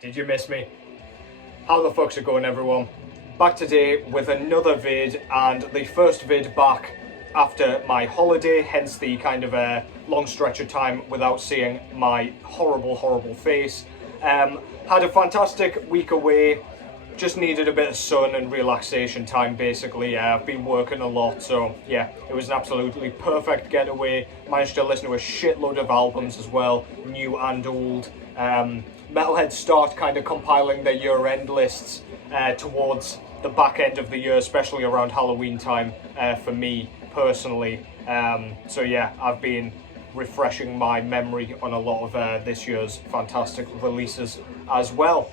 Did you miss me? How the fuck's it going, everyone? Back today with another vid, and the first vid back after my holiday, hence the kind of a long stretch of time without seeing my horrible face. Had a fantastic week away, just needed a bit of sun and relaxation time basically. I've been working a lot, so yeah, it was an absolutely perfect getaway. Managed to listen to a shitload of albums as well, new and old. Metalheads start kind of compiling their year-end lists towards the back end of the year, especially around Halloween time for me personally. So yeah, I've been refreshing my memory on a lot of this year's fantastic releases as well.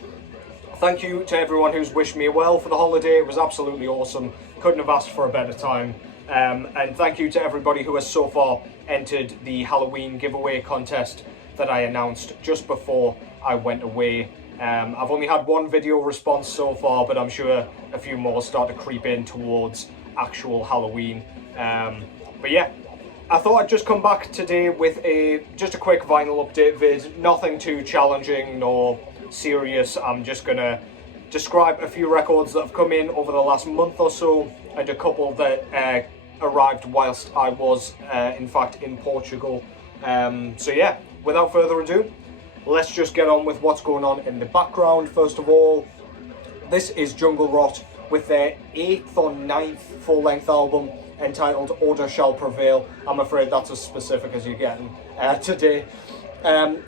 Thank you to everyone who's wished me well for the holiday. It was absolutely awesome. Couldn't have asked for a better time. And thank you to everybody who has so far entered the Halloween giveaway contest that I announced just before I went away. I've only had one video response so far, but I'm sure a few more start to creep in towards actual Halloween. But yeah, I thought I'd just come back today with just a quick vinyl update vid. Nothing too challenging nor serious. I'm just gonna describe a few records that have come in over the last month or so, and a couple that arrived whilst I was in fact in Portugal. So yeah, without further ado, let's just get on with what's going on in the background. First of all, this is Jungle Rot with their 8th or 9th full-length album entitled Order Shall Prevail. I'm afraid that's as specific as you're getting today.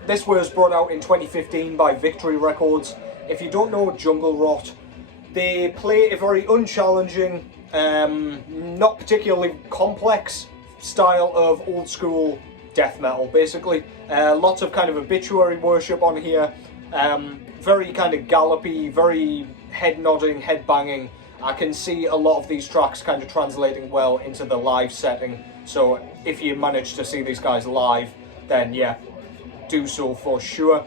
This was brought out in 2015 by Victory Records. If you don't know Jungle Rot, they play a very unchallenging, not particularly complex style of old school death metal, basically. Lots of kind of obituary worship on here, very kind of gallopy, very head nodding, head banging. I can see a lot of these tracks kind of translating well into the live setting, so if you manage to see these guys live, then yeah, do so for sure.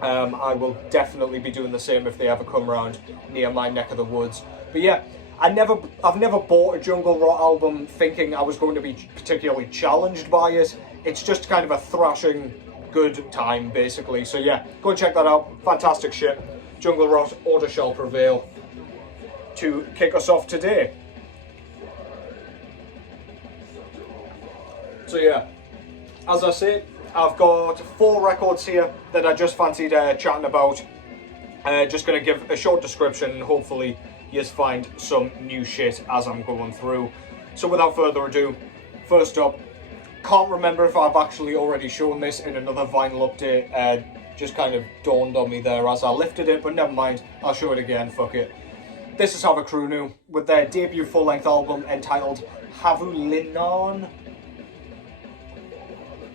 I will definitely be doing the same if they ever come around near my neck of the woods. But yeah, I've never bought a Jungle Rot album thinking I was going to be particularly challenged by it. It's just kind of a thrashing good time basically. So yeah, go and check that out. Fantastic shit. Jungle Rot, Order Shall Prevail, to kick us off today. So yeah, as I say, I've got 4 records here that I just fancied chatting about. Just going to give a short description and hopefully you find some new shit as I'm going through. So without further ado, first up, can't remember if I've actually already shown this in another vinyl update. Just kind of dawned on me there as I lifted it, but never mind, I'll show it again, fuck it. This is Havukruunu with their debut full-length album entitled Havulinnaan.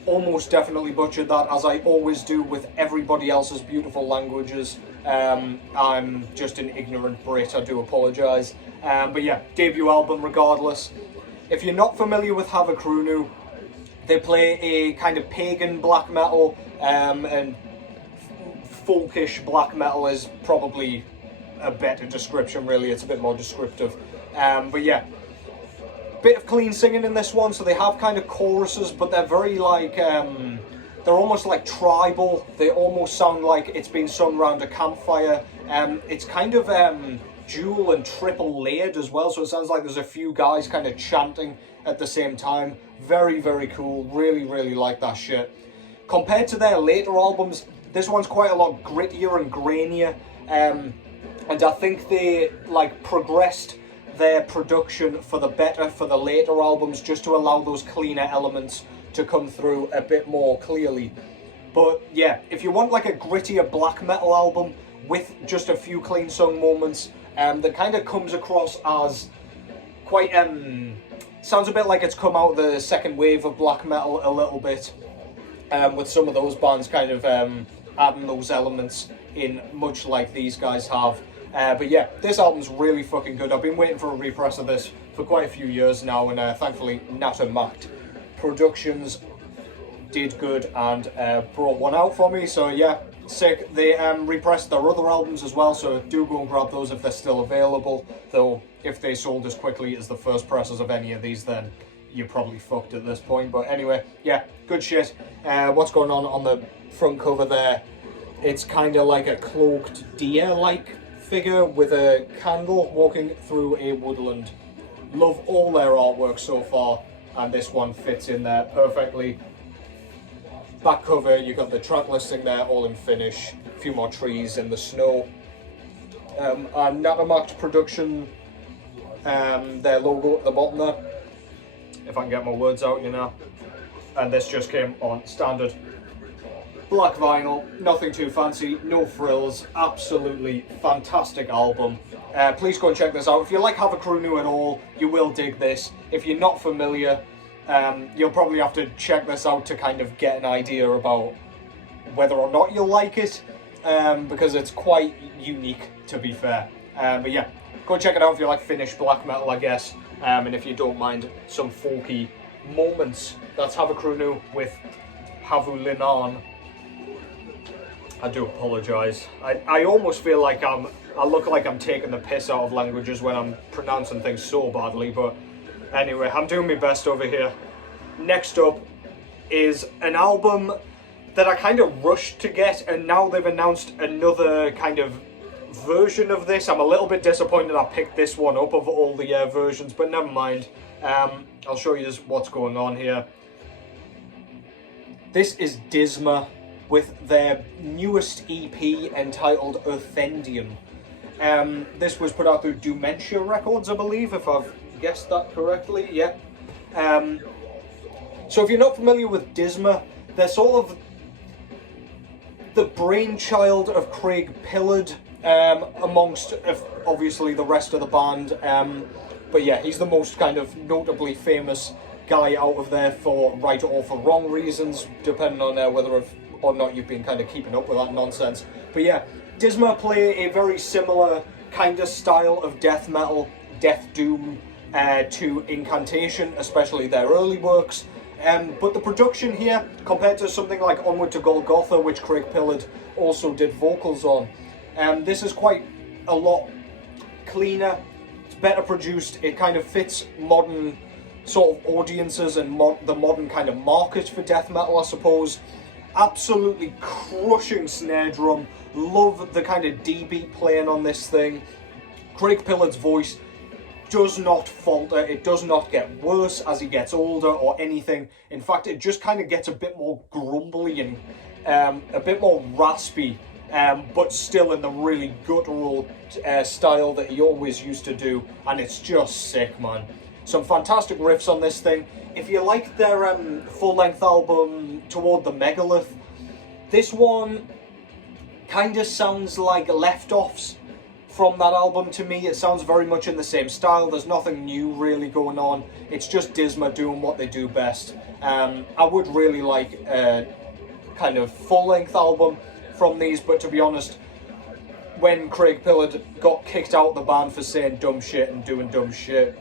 Almost definitely butchered that, as I always do with everybody else's beautiful languages. I'm just an ignorant Brit, I do apologise. But yeah, debut album regardless. If you're not familiar with Havukruunu, they play a kind of pagan black metal, and folkish black metal is probably a better description really, it's a bit more descriptive. But yeah, bit of clean singing in this one, so they have kind of choruses, but they're very like, they're almost like tribal. They almost sound like it's been sung around a campfire. It's kind of dual and triple layered as well, so it sounds like there's a few guys kind of chanting at the same time. Very cool, really like that shit. Compared to their later albums, this one's quite a lot grittier and grainier, and I think they like progressed their production for the better for the later albums, just to allow those cleaner elements to come through a bit more clearly. But yeah, if you want like a grittier black metal album with just a few clean sung moments, that kind of comes across as quite sounds a bit like it's come out of the second wave of black metal a little bit, with some of those bands kind of adding those elements in, much like these guys have. But yeah, this album's really fucking good. I've been waiting for a repress of this for quite a few years now, and thankfully Natamact Productions did good and brought one out for me, so yeah, sick. They repressed their other albums as well, so do go and grab those if they're still available, though if they sold as quickly as the first presses of any of these, then you're probably fucked at this point. But anyway, yeah, good shit. What's going on the front cover there? It's kind of like a cloaked deer-like figure with a candle walking through a woodland. Love all their artwork so far, and this one fits in there perfectly. Back cover, you got the track listing there, all in finish. A few more trees in the snow. And Natamax Production, their logo at the bottom there. If I can get my words out, you know. And this just came on standard black vinyl, nothing too fancy, no frills, absolutely fantastic album. Please go and check this out. If you like Havukruunu at all, you will dig this. If you're not familiar, you'll probably have to check this out to kind of get an idea about whether or not you'll like it, because it's quite unique, to be fair. But yeah, go check it out if you like Finnish black metal, I guess, and if you don't mind some folky moments. That's Havukruunu with Havulinnaan. I do apologise. I almost feel like I look like I'm taking the piss out of languages when I'm pronouncing things so badly, but anyway, I'm doing my best over here. Next up is an album that I kind of rushed to get, and now they've announced another kind of version of this. I'm a little bit disappointed I picked this one up of all the versions, but never mind. I'll show you what's going on here. This is Disma with their newest EP entitled Earthendium. This was put out through Dementia Records, I believe, if I've guessed that correctly. Yeah. So if you're not familiar with Disma, they're sort of the brainchild of Craig Pillard, amongst obviously the rest of the band. But yeah, he's the most kind of notably famous guy out of there for right or for wrong reasons, depending on whether or not you've been kind of keeping up with that nonsense. But yeah, Disma play a very similar kind of style of death metal, death doom, to Incantation, especially their early works. But the production here, compared to something like Onward to Golgotha, which Craig Pillard also did vocals on, this is quite a lot cleaner, it's better produced, it kind of fits modern sort of audiences and the modern kind of market for death metal, I suppose. Absolutely crushing snare drum, love the kind of D-beat playing on this thing. Craig Pillard's voice does not falter, it does not get worse as he gets older or anything. In fact, it just kind of gets a bit more grumbly and a bit more raspy, but still in the really guttural style that he always used to do, and it's just sick, man. Some fantastic riffs on this thing. If you like their full-length album Toward the Megalith, this one kind of sounds like left-offs from that album to me. It sounds very much in the same style. There's nothing new really going on. It's just Disma doing what they do best. I would really like a kind of full-length album from these, but to be honest, when Craig Pillard got kicked out of the band for saying dumb shit and doing dumb shit,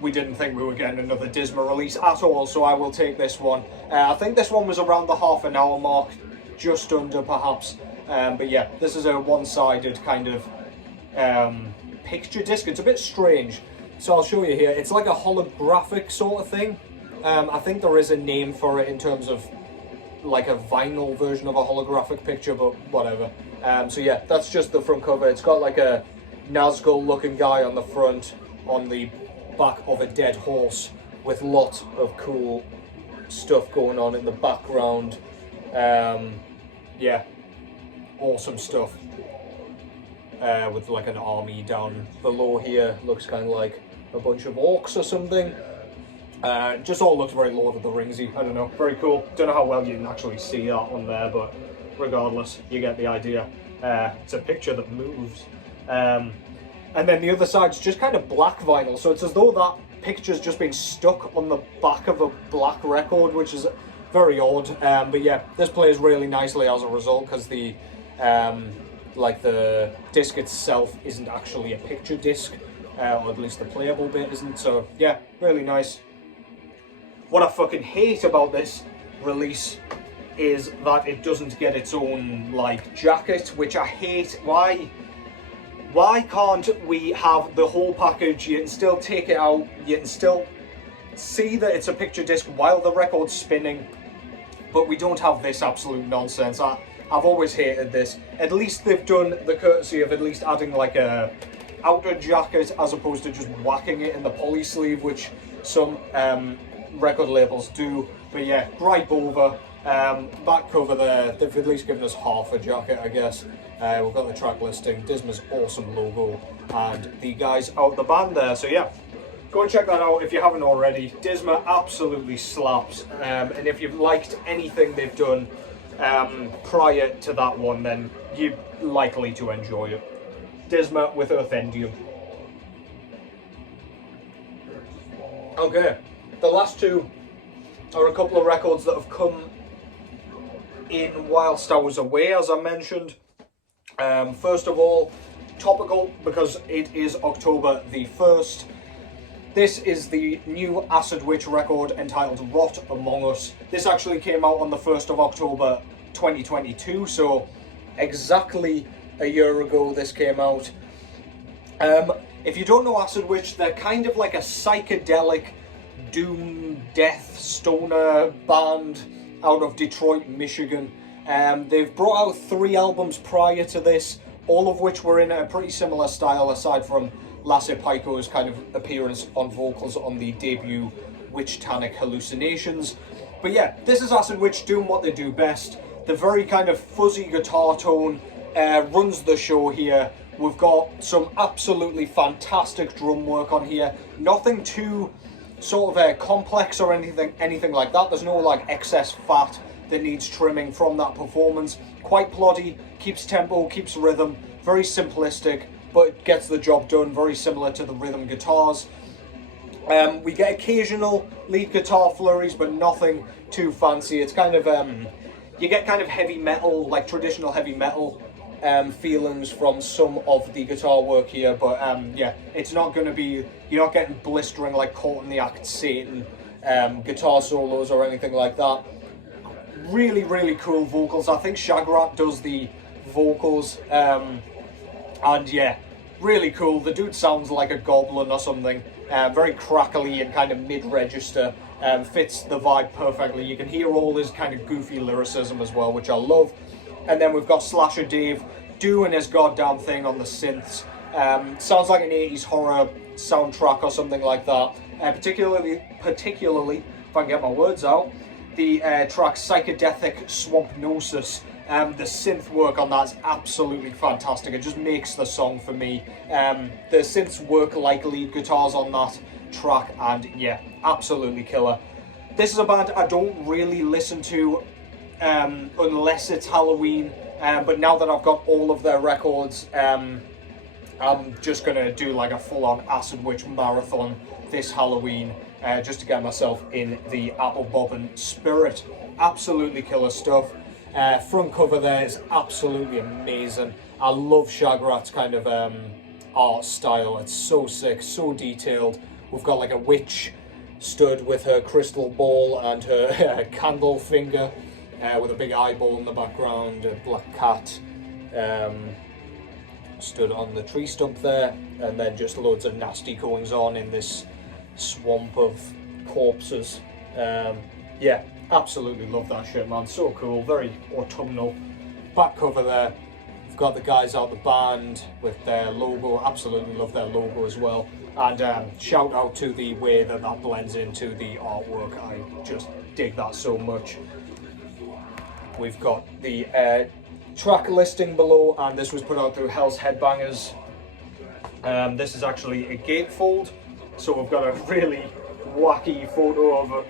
we didn't think we were getting another Disma release at all, so I will take this one. I think this one was around the half-an-hour mark, just under perhaps. But yeah, this is a one-sided kind of picture disc. It's a bit strange, so I'll show you here. It's like a holographic sort of thing. I think there is a name for it in terms of like a vinyl version of a holographic picture, but whatever. So yeah, that's just the front cover. It's got like a Nazgul-looking guy on the front, on the back of a dead horse, with lots of cool stuff going on in the background. Yeah, awesome stuff. With like an army down below here, looks kind of like a bunch of orcs or something. Just all looks very Lord of the Ringsy. I don't know, very cool. Don't know how well you can actually see that on there, but regardless, you get the idea. It's a picture that moves. And then the other side's just kind of black vinyl, so it's as though that picture's just been stuck on the back of a black record, which is very odd. But yeah, this plays really nicely as a result, because the like the disc itself isn't actually a picture disc, or at least the playable bit isn't. So yeah, really nice. What I fucking hate about this release is that it doesn't get its own like jacket, which I hate. Why can't we have the whole package? You can still take it out, you can still see that it's a picture disc while the record's spinning, but we don't have this absolute nonsense. I've always hated this. At least they've done the courtesy of at least adding like a outer jacket as opposed to just whacking it in the poly sleeve, which some record labels do. But yeah, gripe over. Back cover there, they've at least given us half a jacket, I guess. We've got the track listing, Disma's awesome logo, and the guys out the band there. So yeah, go and check that out if you haven't already. Disma absolutely slaps, and if you've liked anything they've done prior to that one, then you're likely to enjoy it. Disma with Earthendium. Okay, the last two are a couple of records that have come in whilst I was away, as I mentioned. First of all, topical, because it is October the 1st. This is the new Acid Witch record entitled Rot Among Us. This actually came out on the 1st of October 2022, so exactly a year ago this came out. If you don't know Acid Witch, they're kind of like a psychedelic doom death stoner band out of Detroit, Michigan. They've brought out 3 albums prior to this, all of which were in a pretty similar style, aside from Lasse Peiko's kind of appearance on vocals on the debut Witch Tannic Hallucinations. But yeah, this is Acid Witch doing what they do best. The very kind of fuzzy guitar tone runs the show here. We've got some absolutely fantastic drum work on here. Nothing too sort of complex or anything like that. There's no like excess fat that needs trimming from that performance. Quite ploddy, keeps tempo, keeps rhythm, very simplistic, but gets the job done, very similar to the rhythm guitars. We get occasional lead guitar flurries, but nothing too fancy. It's kind of, you get kind of heavy metal, like traditional heavy metal feelings from some of the guitar work here, but yeah, it's not going to be, you're not getting blistering like Caught in the Act Satan guitar solos or anything like that. Really, really cool vocals. I think Shagrat does the vocals, and yeah, really cool. The dude sounds like a goblin or something, very crackly and kind of mid-register, fits the vibe perfectly. You can hear all his kind of goofy lyricism as well, which I love. And then we've got Slasher Dave doing his goddamn thing on the synths. Sounds like an 80s horror soundtrack or something like that. Particularly, if I can get my words out, the track Psychedelic Swampnosis. The synth work on that is absolutely fantastic. It just makes the song for me. The synths work like lead guitars on that track, and yeah, absolutely killer. This is a band I don't really listen to unless it's Halloween, but now that I've got all of their records, I'm just gonna do like a full-on Acid Witch marathon this Halloween, just to get myself in the apple bobbin spirit. Absolutely killer stuff. Front cover there is absolutely amazing. I love Shagrat's kind of art style. It's so sick, so detailed. We've got like a witch stood with her crystal ball and her candle finger, with a big eyeball in the background, a black cat stood on the tree stump there, and then just loads of nasty goings on in this swamp of corpses. Yeah, absolutely love that shit, man. So cool, very autumnal. Back cover there, we've got the guys out the band with their logo. Absolutely love their logo as well. And shout out to the way that that blends into the artwork. I just dig that so much. We've got the track listing below, and this was put out through Hell's Headbangers. This is actually a gatefold, so we've got a really wacky photo of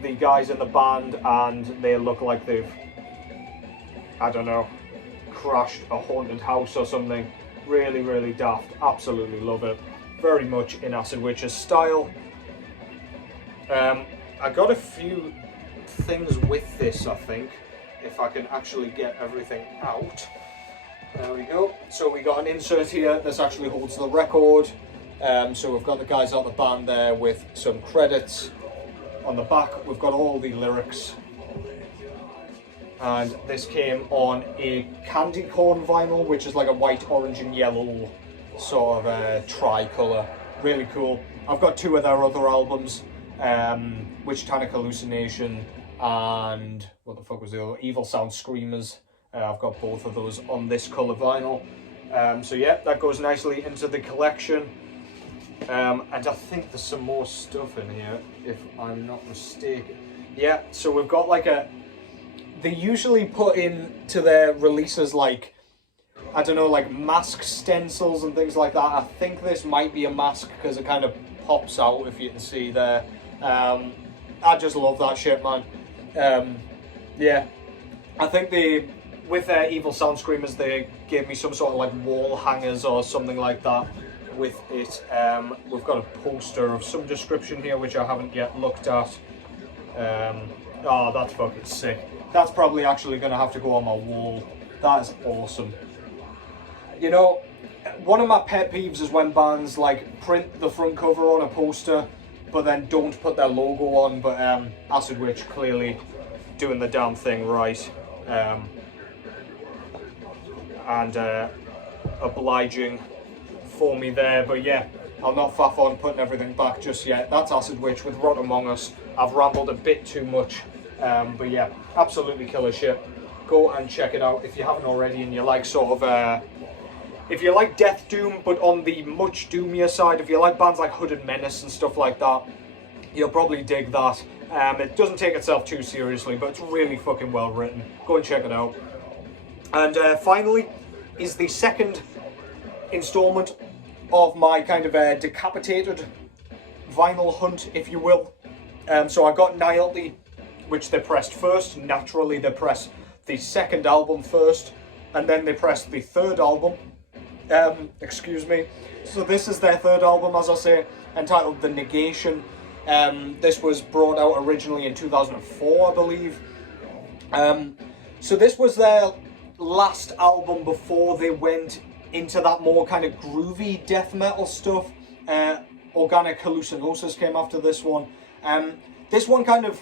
the guys in the band, and they look like they've, I don't know, crashed a haunted house or something. Really, really daft. Absolutely love it. Very much in Acid Witch's style. I got a few things with this, I think, if I can actually get everything out. There we go. So we got an insert here. This actually holds the record. So we've got the guys out the band there with some credits. On the back, we've got all the lyrics. And this came on a candy corn vinyl, which is like a white, orange and yellow sort of tricolour. Really cool. I've got 2 of their other albums, Witch Tannic Hallucination and what the fuck was the other? Evil Sound Screamers. I've got both of those on this colour vinyl. So yeah, that goes nicely into the collection. And I think there's some more stuff in here, if I'm not mistaken. Yeah, so we've got like they usually put into their releases like, I don't know, like mask stencils and things like that. I think this might be a mask because it kind of pops out, if you can see there. I just love that shit, man. Yeah, I think with their Evil Sound Screamers, they gave me some sort of like wall hangers or something like that with it. We've got a poster of some description here, which I haven't yet looked at. Oh, that's fucking sick. That's probably actually going to have to go on my wall. That is awesome. You know, one of my pet peeves is when bands like print the front cover on a poster but then don't put their logo on, but Acid Witch clearly doing the damn thing right. And obliging for me there, but yeah, I'll not faff on putting everything back just yet. That's Acid Witch with Rot Among Us. I've rambled a bit too much, but yeah, absolutely killer shit. Go and check it out if you haven't already, and you like sort of if you like Death Doom, but on the much doomier side, if you like bands like Hooded Menace and stuff like that, you'll probably dig that. It doesn't take itself too seriously, but it's really fucking well written. Go and check it out. And finally is the second installment of my kind of Decapitated vinyl hunt, if you will. So I got Nihility, which they pressed first. Naturally, they pressed the second album first, and then they pressed the third album. Excuse me. So this is their third album, as I say, entitled The Negation. This was brought out originally in 2004, I believe. So this was their last album before they went into that more kind of groovy death metal stuff. Organic Hallucinosis came after this one. This one kind of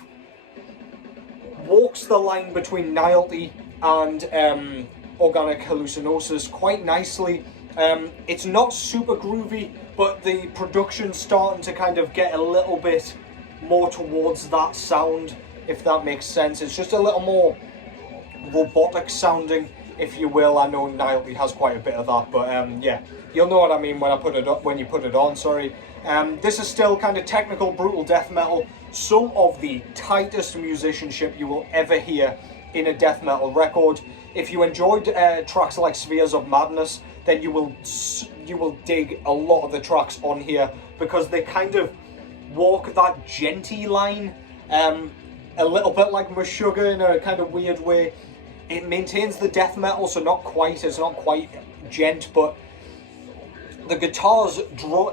walks the line between Nihility and Organic Hallucinosis quite nicely. It's not super groovy, but the production's starting to kind of get a little bit more towards that sound, if that makes sense. It's just a little more robotic sounding, if you will. I know Nihility has quite a bit of that, but yeah, you'll know what I mean when I put it up, when you put it on. Sorry. This is still kind of technical, brutal death metal. Some of the tightest musicianship you will ever hear in a death metal record. If you enjoyed tracks like Spheres of Madness, then you will dig a lot of the tracks on here, because they kind of walk that genty line, a little bit like Meshuggah in a kind of weird way. It maintains the death metal, so it's not quite gent, but the guitars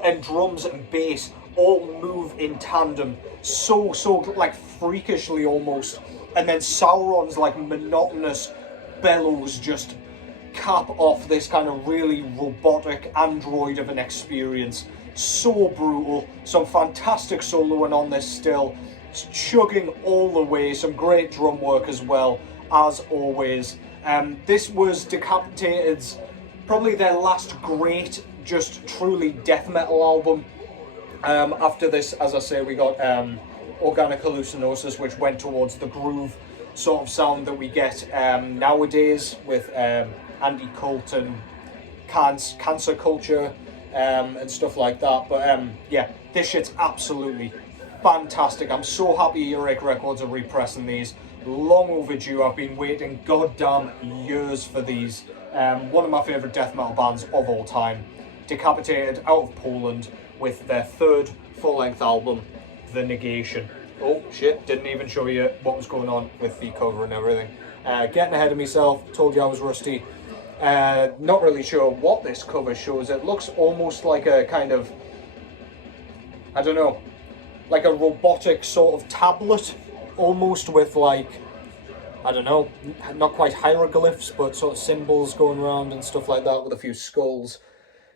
and drums and bass all move in tandem, so like freakishly almost, and then Sauron's like monotonous bellows just cap off this kind of really robotic android of an experience. So brutal. Some fantastic soloing on this still, chugging all the way. Some great drum work as well, as always. This was Decapitated's probably their last great, just truly death metal album. After this, as I say, we got Organic Hallucinosis, which went towards the groove sort of sound that we get nowadays with anti-cult and cancer culture and stuff like that. But yeah, this shit's absolutely fantastic. I'm so happy Earache Records are repressing these. Long overdue. I've been waiting goddamn years for these. One of my favourite death metal bands of all time. Decapitated, out of Poland, with their third full-length album, The Negation. Oh shit, didn't even show you what was going on with the cover and everything. Getting ahead of myself, told you I was rusty. Not really sure what this cover shows. It looks almost like a kind of, I don't know, like a robotic sort of tablet, almost with like, I don't know, not quite hieroglyphs, but sort of symbols going around and stuff like that with a few skulls.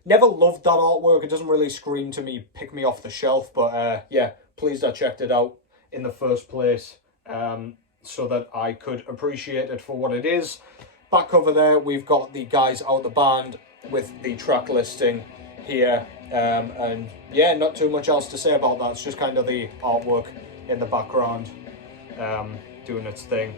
Never loved that artwork. It doesn't really scream to me, pick me off the shelf, but yeah, pleased I checked it out in the first place, so that I could appreciate it for what it is. Back over there, we've got the guys out the band with the track listing here, and yeah, not too much else to say about that. It's just kind of the artwork in the background doing its thing.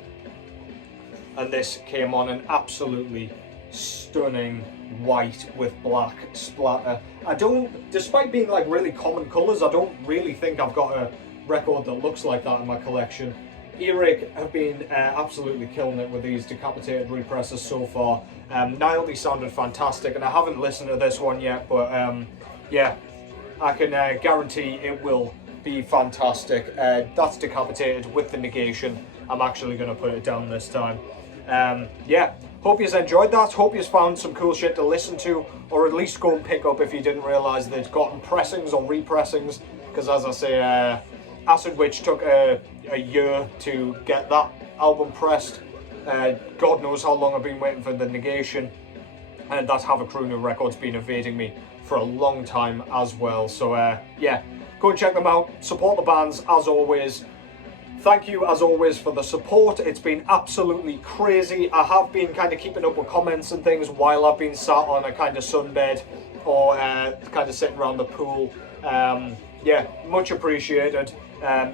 and this came on an absolutely stunning white with black splatter. I don't, despite being like really common colours, I don't really think I've got a record that looks like that in my collection. Earache have been absolutely killing it with these Decapitated repressors so far. Nihility sounded fantastic, and I haven't listened to this one yet, but yeah, I can guarantee it will be fantastic. That's Decapitated with the Negation. I'm actually going to put it down this time. Yeah, hope you've enjoyed that. Hope you've found some cool shit to listen to, or at least go and pick up if you didn't realise they'd gotten pressings or repressings, because as I say, Acid Witch took a year to get that album pressed. God knows how long I've been waiting for the Negation, and that Havukruunu record's been evading me for a long time as well. So yeah, go and check them out, support the bands as always. Thank you as always for the support. It's been absolutely crazy. I have been kind of keeping up with comments and things while I've been sat on a kind of sunbed or kind of sitting around the pool. Yeah, much appreciated.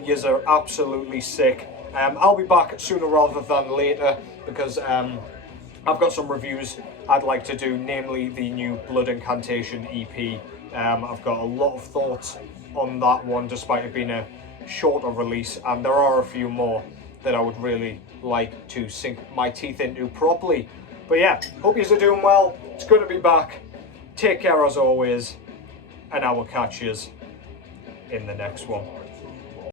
Yous are absolutely sick. I'll be back sooner rather than later, because I've got some reviews I'd like to do, namely the new Blood Incantation EP. I've got a lot of thoughts on that one, despite it being a shorter release, and there are a few more that I would really like to sink my teeth into properly. But yeah, hope yous are doing well. It's good to be back. Take care as always, and I will catch yous in the next one.